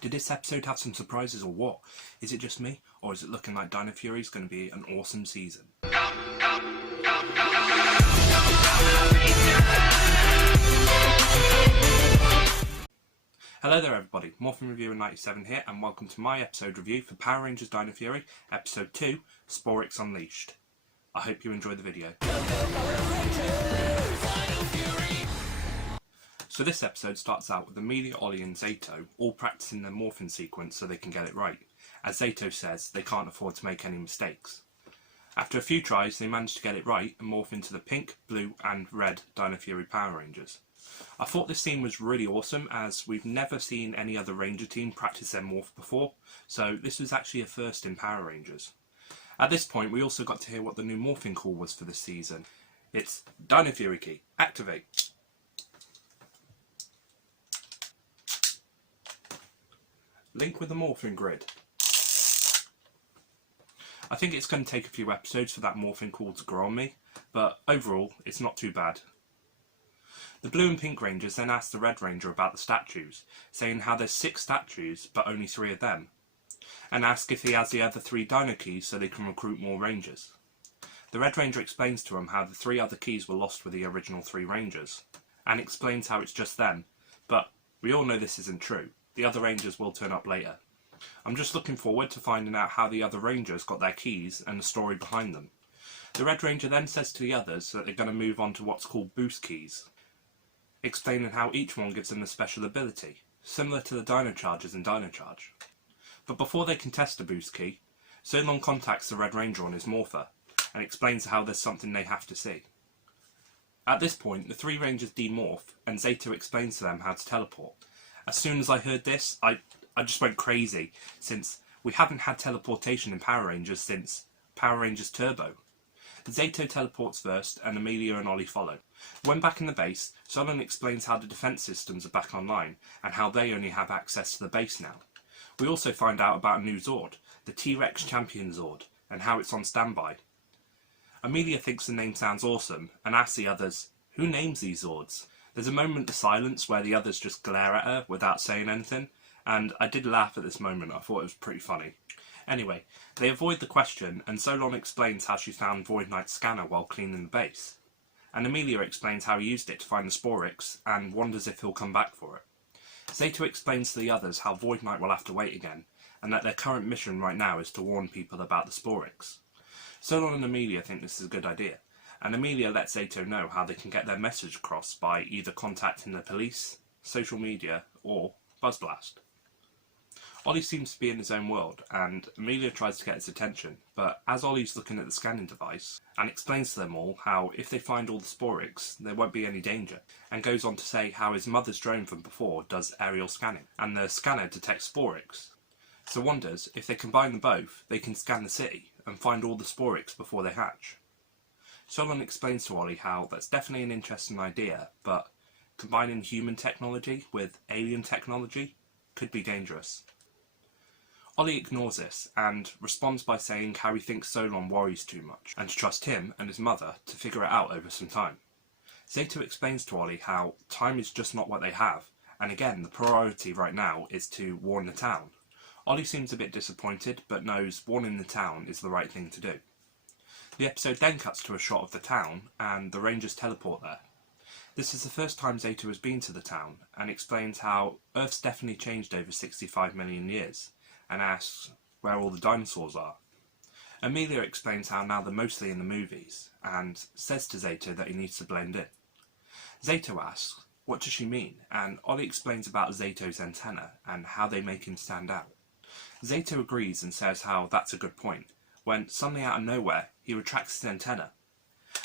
Did this episode have some surprises or what? Is it just me, or is it looking like Dino Fury is going to be an awesome season? Hello there everybody, Morphin Reviewer 97 here, and welcome to my episode review for Power Rangers Dino Fury, Episode 2, Sporix Unleashed. I hope you enjoy the video. So this episode starts out with Emilia, Ollie and Zeto all practicing their morphin sequence so they can get it right. As Zeto says, they can't afford to make any mistakes. After a few tries, they manage to get it right and morph into the pink, blue and red Dino Fury Power Rangers. I thought this scene was really awesome, as we've never seen any other Ranger team practice their morph before, so this was actually a first in Power Rangers. At this point, we also got to hear what the new morphing call was for this season. It's Dino Fury Key, activate. Link with the morphing grid. I think it's going to take a few episodes for that morphing call to grow on me, but overall, it's not too bad. The blue and pink rangers then ask the red ranger about the statues, saying how there's 6 statues but only 3 of them, and ask if he has the other 3 dino keys so they can recruit more rangers. The red ranger explains to him how the 3 other keys were lost with the original 3 rangers, and explains how it's just them, but we all know this isn't true. The other rangers will turn up later. I'm just looking forward to finding out how the other rangers got their keys and the story behind them. The red ranger then says to the others that they're going to move on to what's called boost keys, explaining how each one gives them a special ability, similar to the Dino Charges in Dino Charge. But before they can test a boost key, Solon contacts the Red Ranger on his morpher, and explains how there's something they have to see. At this point, the 3 rangers demorph, and Zeto explains to them how to teleport. As soon as I heard this, I just went crazy, since we haven't had teleportation in Power Rangers since Power Rangers Turbo. Zeto teleports first, and Emilia and Ollie follow. When back in the base, Solon explains how the defense systems are back online, and how they only have access to the base now. We also find out about a new Zord, the T-Rex Champion Zord, and how it's on standby. Emilia thinks the name sounds awesome, and asks the others, who names these Zords? There's a moment of silence where the others just glare at her without saying anything, and I did laugh at this moment. I thought it was pretty funny. Anyway, they avoid the question, and Solon explains how she found Void Knight's scanner while cleaning the base. And Emilia explains how he used it to find the Sporix, and wonders if he'll come back for it. Zeto explains to the others how Void Knight will have to wait again, and that their current mission right now is to warn people about the Sporix. Solon and Emilia think this is a good idea, and Emilia lets Zeto know how they can get their message across by either contacting the police, social media, or Buzzblast. Ollie seems to be in his own world, and Emilia tries to get his attention, but as Ollie's looking at the scanning device, and explains to them all how if they find all the Sporix, there won't be any danger, and goes on to say how his mother's drone from before does aerial scanning, and the scanner detects Sporix. So wonders, if they combine them both, they can scan the city, and find all the Sporix before they hatch. Solon explains to Ollie how that's definitely an interesting idea, but combining human technology with alien technology could be dangerous. Ollie ignores this, and responds by saying how he thinks Solon worries too much, and to trust him and his mother to figure it out over some time. Zeto explains to Ollie how time is just not what they have, and again, the priority right now is to warn the town. Ollie seems a bit disappointed, but knows warning the town is the right thing to do. The episode then cuts to a shot of the town, and the Rangers teleport there. This is the first time Zeto has been to the town, and explains how Earth's definitely changed over 65 million years, and asks where all the dinosaurs are. Emilia explains how now they're mostly in the movies, and says to Zeto that he needs to blend in. Zeto asks, what does she mean? And Ollie explains about Zeto's antenna, and how they make him stand out. Zeto agrees and says how that's a good point, when suddenly out of nowhere, he retracts his antenna.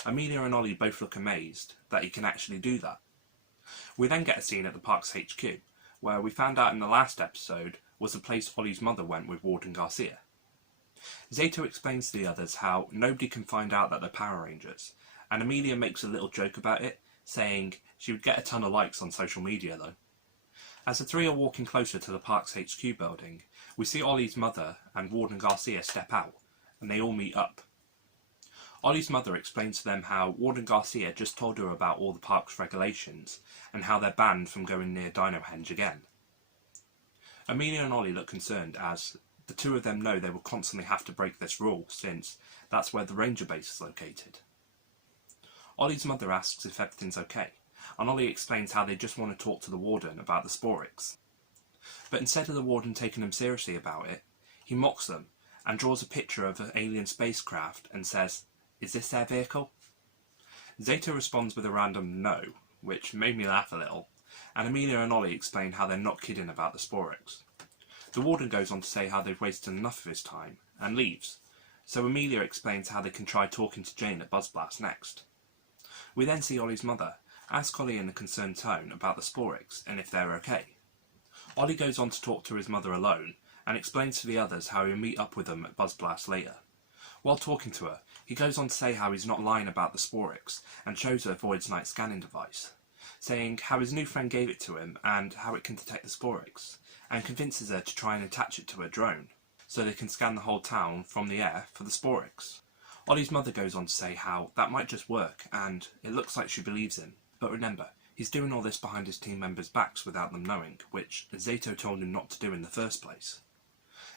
Emilia and Ollie both look amazed that he can actually do that. We then get a scene at the park's HQ, where we found out in the last episode was the place Ollie's mother went with Ward and Garcia. Zeto explains to the others how nobody can find out that they're Power Rangers, and Emilia makes a little joke about it, saying she would get a ton of likes on social media though. As the 3 are walking closer to the park's HQ building, we see Ollie's mother and Ward and Garcia step out, and they all meet up. Ollie's mother explains to them how Ward and Garcia just told her about all the park's regulations, and how they're banned from going near Dino Henge again. Emilia and Ollie look concerned as the two of them know they will constantly have to break this rule since that's where the ranger base is located. Ollie's mother asks if everything's okay, and Ollie explains how they just want to talk to the warden about the Sporix. But instead of the warden taking them seriously about it, he mocks them and draws a picture of an alien spacecraft and says, "Is this their vehicle?" Zeto responds with a random no, which made me laugh a little, and Emilia and Ollie explain how they're not kidding about the Sporix. The warden goes on to say how they've wasted enough of his time, and leaves, so Emilia explains how they can try talking to Jane at Buzzblast next. We then see Ollie's mother ask Ollie in a concerned tone about the Sporix and if they're okay. Ollie goes on to talk to his mother alone and explains to the others how he'll meet up with them at Buzzblast later. While talking to her, he goes on to say how he's not lying about the Sporix and shows her Void's night scanning device, saying how his new friend gave it to him and how it can detect the Sporix, and convinces her to try and attach it to a drone so they can scan the whole town from the air for the Sporix. Ollie's mother goes on to say how that might just work and it looks like she believes him, but remember, he's doing all this behind his team members' backs without them knowing, which Zeto told him not to do in the first place.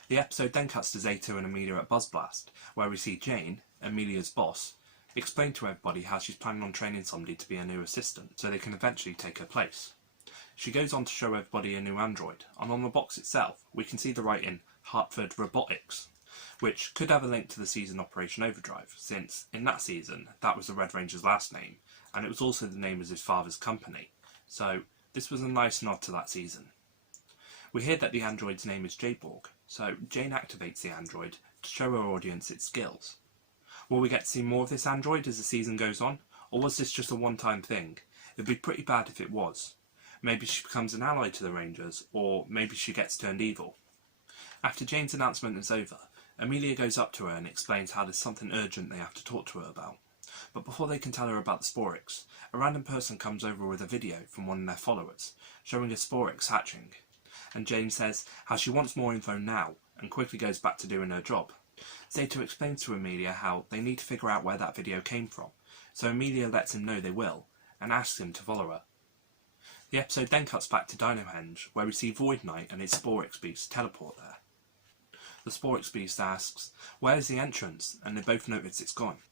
The episode then cuts to Zeto and Emilia at Buzzblast, where we see Jane, Emilia's boss, explain to everybody how she's planning on training somebody to be a new assistant so they can eventually take her place. She goes on to show everybody a new android, and on the box itself we can see the writing Hartford Robotics, which could have a link to the season Operation Overdrive, since in that season that was the Red Ranger's last name, and it was also the name of his father's company, so this was a nice nod to that season. We hear that the android's name is Jborg, so Jane activates the android to show her audience its skills. Will we get to see more of this android as the season goes on, or was this just a one-time thing? It'd be pretty bad if it was. Maybe she becomes an ally to the Rangers, or maybe she gets turned evil. After Jane's announcement is over, Emilia goes up to her and explains how there's something urgent they have to talk to her about. But before they can tell her about the Sporix, a random person comes over with a video from one of their followers, showing a Sporix hatching. And Jane says how she wants more info now, and quickly goes back to doing her job. Zeto explains to Emilia how they need to figure out where that video came from, so Emilia lets him know they will, and asks him to follow her. The episode then cuts back to Dino, where we see Void Knight and his Sporix beast teleport there. The Sporix beast asks, "Where is the entrance?" and they both notice it's gone.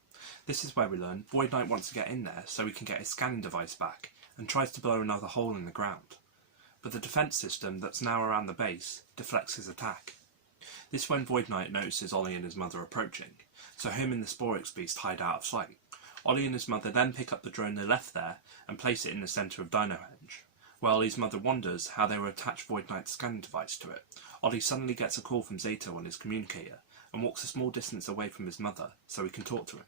This is where we learn Void Knight wants to get in there so he can get his scanning device back, and tries to blow another hole in the ground. But the defence system that's now around the base deflects his attack. This is when Void Knight notices Ollie and his mother approaching, so him and the Sporix beast hide out of sight. Ollie and his mother then pick up the drone they left there and place it in the centre of Dino, where Ollie's mother wonders how they will attach Void Knight's scanning device to it. Ollie suddenly gets a call from Zeto on his communicator and walks a small distance away from his mother so he can talk to him.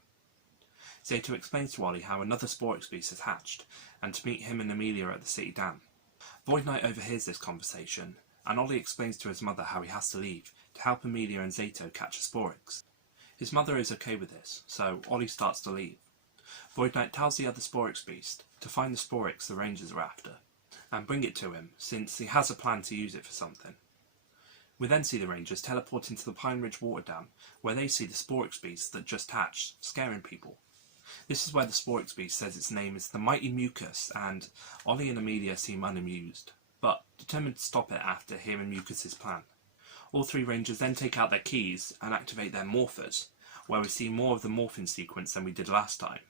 Zeto explains to Ollie how another Sporix beast has hatched and to meet him and Emilia at the city dam. Void Knight overhears this conversation and Ollie explains to his mother how he has to leave to help Emilia and Zeto catch a Sporix. His mother is okay with this, so Ollie starts to leave. Void Knight tells the other Sporix beast to find the Sporix the Rangers are after and bring it to him, since he has a plan to use it for something. We then see the Rangers teleport into the Pine Ridge water dam, where they see the Sporix beast that just hatched, scaring people. This is where the Sporix beast says its name is the Mighty Mucus, and Ollie and Emilia seem unamused, but determined to stop it after hearing Mucus's plan. All three Rangers then take out their keys and activate their morphers, where we see more of the morphing sequence than we did last time.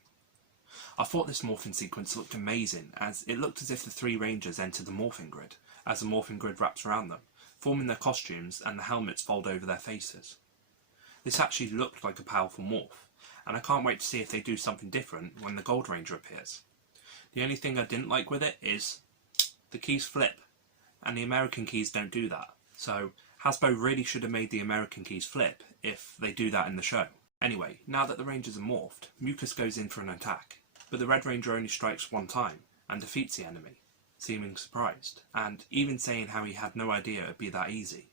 I thought this morphing sequence looked amazing, as it looked as if the three Rangers entered the morphing grid, as the morphing grid wraps around them, forming their costumes and the helmets fold over their faces. This actually looked like a powerful morph, and I can't wait to see if they do something different when the Gold Ranger appears. The only thing I didn't like with it is the keys flip, and the American keys don't do that, so Hasbro really should have made the American keys flip if they do that in the show. Anyway, now that the Rangers are morphed, Mucus goes in for an attack, but the Red Ranger only strikes one time and defeats the enemy, seeming surprised, and even saying how he had no idea it would be that easy.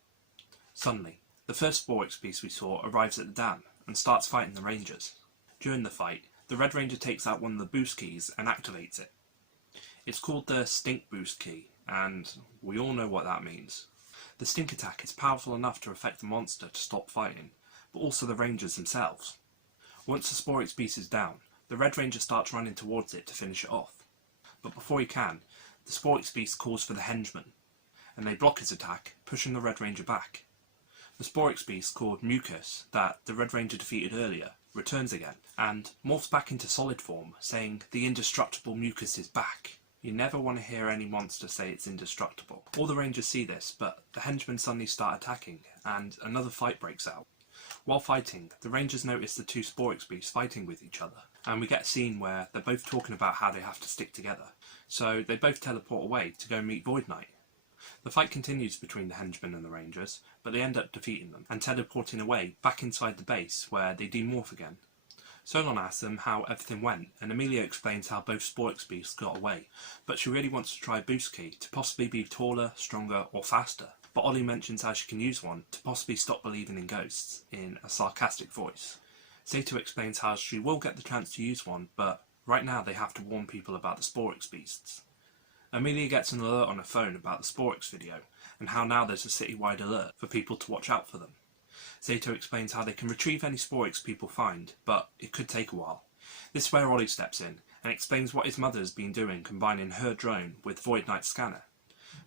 Suddenly, the first Sporix beast we saw arrives at the dam and starts fighting the Rangers. During the fight, the Red Ranger takes out one of the boost keys and activates it. It's called the Stink Boost key, and we all know what that means. The Stink attack is powerful enough to affect the monster to stop fighting, but also the Rangers themselves. Once the Sporix beast is down, the Red Ranger starts running towards it to finish it off. But before he can, the Sporix beast calls for the henchmen, and they block his attack, pushing the Red Ranger back. The Sporix beast called Mucus, that the Red Ranger defeated earlier, returns again, and morphs back into solid form, saying, "The indestructible Mucus is back." You never want to hear any monster say it's indestructible. All the Rangers see this, but the henchmen suddenly start attacking, and another fight breaks out. While fighting, the Rangers notice the two Sporix beasts fighting with each other, and we get a scene where they're both talking about how they have to stick together. So they both teleport away to go meet Void Knight. The fight continues between the henchmen and the Rangers, but they end up defeating them and teleporting away back inside the base where they demorph again. Solon asks them how everything went, and Emilia explains how both Sporix beasts got away, but she really wants to try Boost Key to possibly be taller, stronger or faster. But Ollie mentions how she can use one to possibly stop believing in ghosts, in a sarcastic voice. Zeto explains how she will get the chance to use one, but right now they have to warn people about the Sporix beasts. Emilia gets an alert on her phone about the Sporix video, and how now there's a citywide alert for people to watch out for them. Zeto explains how they can retrieve any Sporix people find, but it could take a while. This is where Ollie steps in, and explains what his mother has been doing combining her drone with Void Knight's scanner.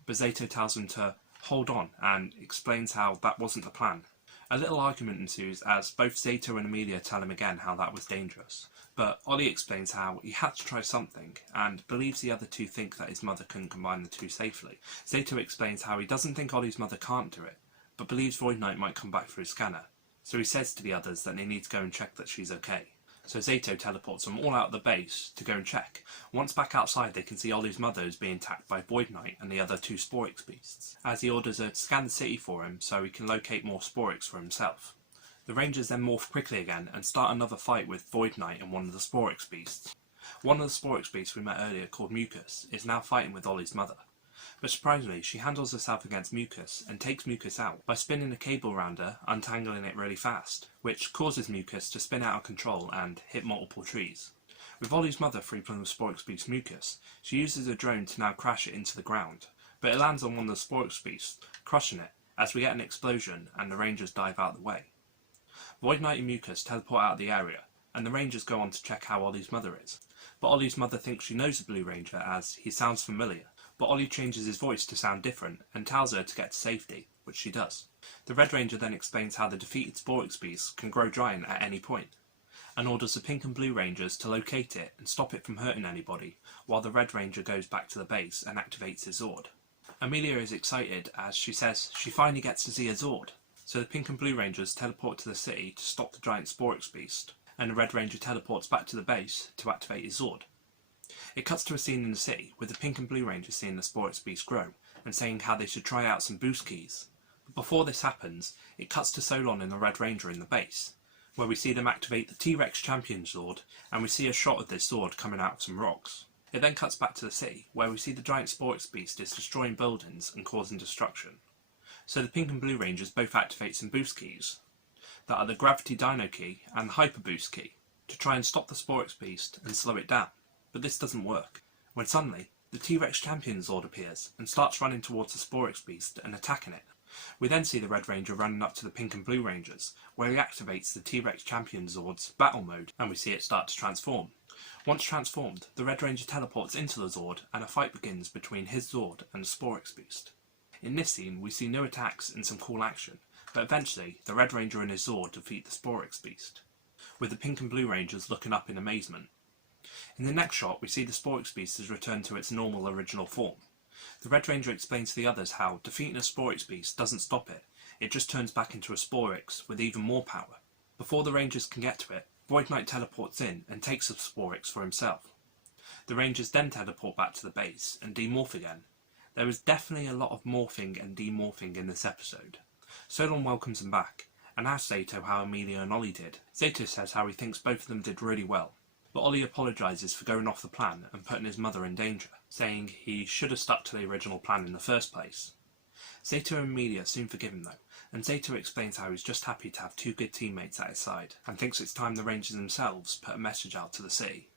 But Zeto tells him to hold on, and explains how that wasn't the plan. A little argument ensues as both Zeto and Emilia tell him again how that was dangerous. But Ollie explains how he had to try something, and believes the other two think that his mother couldn't combine the two safely. Zeto explains how he doesn't think Ollie's mother can't do it, but believes Void Knight might come back for his scanner. So he says to the others that they need to go and check that she's okay. So Zeto teleports them all out of the base to go and check. Once back outside, they can see Ollie's mother is being attacked by Void Knight and the other two Sporix beasts, as he orders her to scan the city for him so he can locate more Sporix for himself. The Rangers then morph quickly again and start another fight with Void Knight and one of the Sporix beasts. One of the Sporix beasts we met earlier, called Mucus, is now fighting with Ollie's mother. But surprisingly, she handles herself against Mucus and takes Mucus out by spinning a cable around her, untangling it really fast, which causes Mucus to spin out of control and hit multiple trees. With Ollie's mother free from the Sporix beast Mucus, she uses a drone to now crash it into the ground, but it lands on one of the Sporix beasts, crushing it, as we get an explosion and the Rangers dive out of the way. Void Knight and Mucus teleport out of the area, and the Rangers go on to check how Ollie's mother is. But Ollie's mother thinks she knows the Blue Ranger as he sounds familiar. But Ollie changes his voice to sound different and tells her to get to safety, which she does. The Red Ranger then explains how the defeated Sporix beast can grow giant at any point, and orders the Pink and Blue Rangers to locate it and stop it from hurting anybody, while the Red Ranger goes back to the base and activates his Zord. Emilia is excited as she says she finally gets to see a Zord, so the Pink and Blue Rangers teleport to the city to stop the giant Sporix beast, and the Red Ranger teleports back to the base to activate his Zord. It cuts to a scene in the city with the Pink and Blue Rangers seeing the Sporix beast grow and saying how they should try out some boost keys. But before this happens, it cuts to Solon and the Red Ranger in the base, where we see them activate the T-Rex Champion Zord, and we see a shot of this Zord coming out of some rocks. It then cuts back to the city, where we see the giant Sporix beast is destroying buildings and causing destruction. So the Pink and Blue Rangers both activate some boost keys, that are the Gravity Dino key and the Hyper Boost key, to try and stop the Sporix beast and slow it down. But this doesn't work, when suddenly the T-Rex Champion Zord appears and starts running towards the Sporix beast and attacking it. We then see the Red Ranger running up to the Pink and Blue Rangers, where he activates the T-Rex Champion Zord's battle mode, and we see it start to transform. Once transformed, the Red Ranger teleports into the Zord and a fight begins between his Zord and the Sporix beast. In this scene we see no attacks and some cool action, but eventually the Red Ranger and his Zord defeat the Sporix beast, with the Pink and Blue Rangers looking up in amazement. In the next shot, we see the Sporix beast has returned to its normal original form. The Red Ranger explains to the others how defeating a Sporix beast doesn't stop it, it just turns back into a Sporix with even more power. Before the Rangers can get to it, Void Knight teleports in and takes the Sporix for himself. The Rangers then teleport back to the base and demorph again. There is definitely a lot of morphing and demorphing in this episode. Solon welcomes them back, and asks Zeto how Emilia and Ollie did. Zeto says how he thinks both of them did really well. But Ollie apologises for going off the plan and putting his mother in danger, saying he should have stuck to the original plan in the first place. Zeto and Emilia soon forgive him though, and Zeto explains how he's just happy to have two good teammates at his side, and thinks it's time the Rangers themselves put a message out to the city.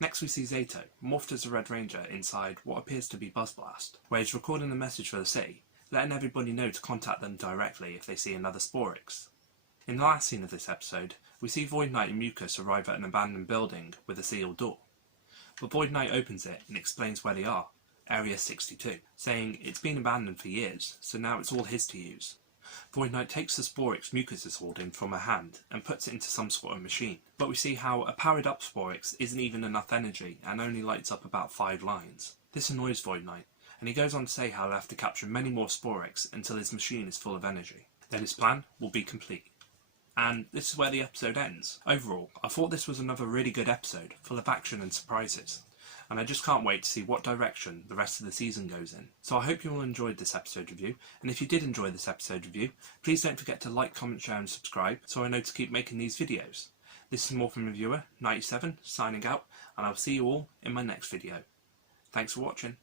Next we see Zeto, morphed as a Red Ranger inside what appears to be Buzzblast, where he's recording a message for the city, letting everybody know to contact them directly if they see another Sporix. In the last scene of this episode, we see Void Knight and Mucus arrive at an abandoned building with a sealed door. But Void Knight opens it and explains where they are, Area 62, saying it's been abandoned for years, so now it's all his to use. Void Knight takes the Sporix mucus is holding from her hand and puts it into some sort of machine, but we see how a powered up Sporix isn't even enough energy and only lights up about 5 lines. This annoys Void Knight, and he goes on to say how he'll have to capture many more Sporix until his machine is full of energy. Then his plan will be complete. And this is where the episode ends. Overall, I thought this was another really good episode, full of action and surprises. And I just can't wait to see what direction the rest of the season goes in. So I hope you all enjoyed this episode review, and if you did enjoy this episode review, please don't forget to like, comment, share and subscribe so I know to keep making these videos. This is Morphin Reviewer 97 signing out, and I'll see you all in my next video. Thanks for watching.